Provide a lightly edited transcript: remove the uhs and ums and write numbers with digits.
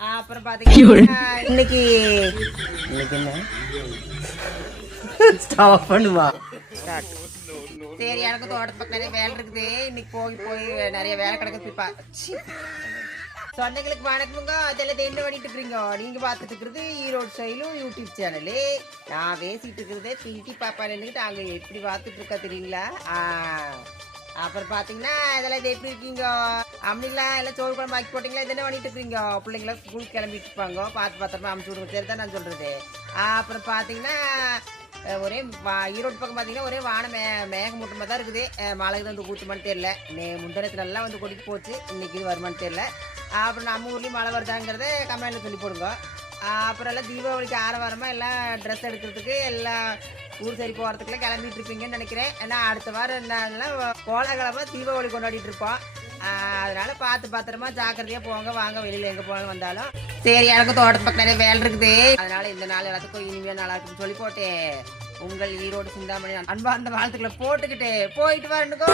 அப்புறம் பாத்தீங்கன்னா இன்னைக்கு என்ன ஸ்டாப் பண்ணுவா ஸ்டார்ட். சரி, எனக்கு தோட்டத்து பக்கம் நிறைய வேலை இருக்குது. இன்னைக்கு போய் நிறைய வேலை கிடக்குதுப்பா. சொந்தங்களுக்கு வணக்கமுங்க. அதெல்லாம் என்ன பண்ணிட்டு இருக்கிறீங்க? நீங்க பார்த்துட்டு இருக்கிறது ஈரோடு ஸ்டைலும் யூடியூப் சேனலு. நான் பேசிட்டு இருக்கிறது பிடி பாப்பா நின்றுக்கிட்டு அங்க எப்படி பார்த்துட்டு இருக்கா தெரியுங்களா? அப்புறம் பாத்தீங்கன்னா இதெல்லாம் இது எப்படி இருக்கீங்க? அப்படிங்களா? எல்லாம் சோறு குழம்பு ஆக்கி போட்டீங்களா? இது என்ன பண்ணிட்டு இருக்கீங்க? பிள்ளைங்களா ஸ்கூலுக்கு கிளம்பிட்டு இருப்பாங்க. பார்த்து பத்திரமா அமுச்சு விடுங்க. சரி தான் நான் சொல்றது. அப்புறம் பாத்தீங்கன்னா ஒரே ஈரோடு பக்கம் பார்த்தீங்கன்னா ஒரே வானம் மேகமூட்டமாக தான் இருக்குது. மழை வந்து ஊற்றுமான்னு தெரியல. முந்தினத்துல எல்லாம் வந்து கொடிக்கு போச்சு. இன்னைக்கு இது வருமானு தெரியல. அப்புறம் நம்ம ஊர்லேயும் மழை வருதாங்கிறத கமெண்ட்ல சொல்லி போடுங்க. அப்புறம் எல்லாம் தீபாவளிக்கு வாரமாக எல்லாம் ட்ரெஸ் எடுக்கிறதுக்கு எல்லாம் ஊர் சரி போகிறதுக்குலாம் கிளம்பிட்டு இருப்பீங்கன்னு நினைக்கிறேன். ஏன்னா அடுத்த வாரம் என்னெல்லாம் கோலாகலமாக தீபாவளி கொண்டாடிட்டு இருப்போம். அதனால பார்த்து பத்திரமா ஜாக்கிரதையாக போங்க வாங்க. வெளியில் எங்கே போனாலும் வந்தாலும் சரி. எனக்கு தோட்டத்து பக்கம் நிறைய வேலை இருக்குது. அதனால இந்த நாள் எல்லாத்துக்கும் இனிமையாக நல்லா இருக்குன்னு சொல்லி போட்டேன். உங்கள் ஈரோடு சிந்தாமணி அன்பார்ந்த வாழ்த்துக்களை போட்டுக்கிட்டு போயிட்டு வரணுக்கோ.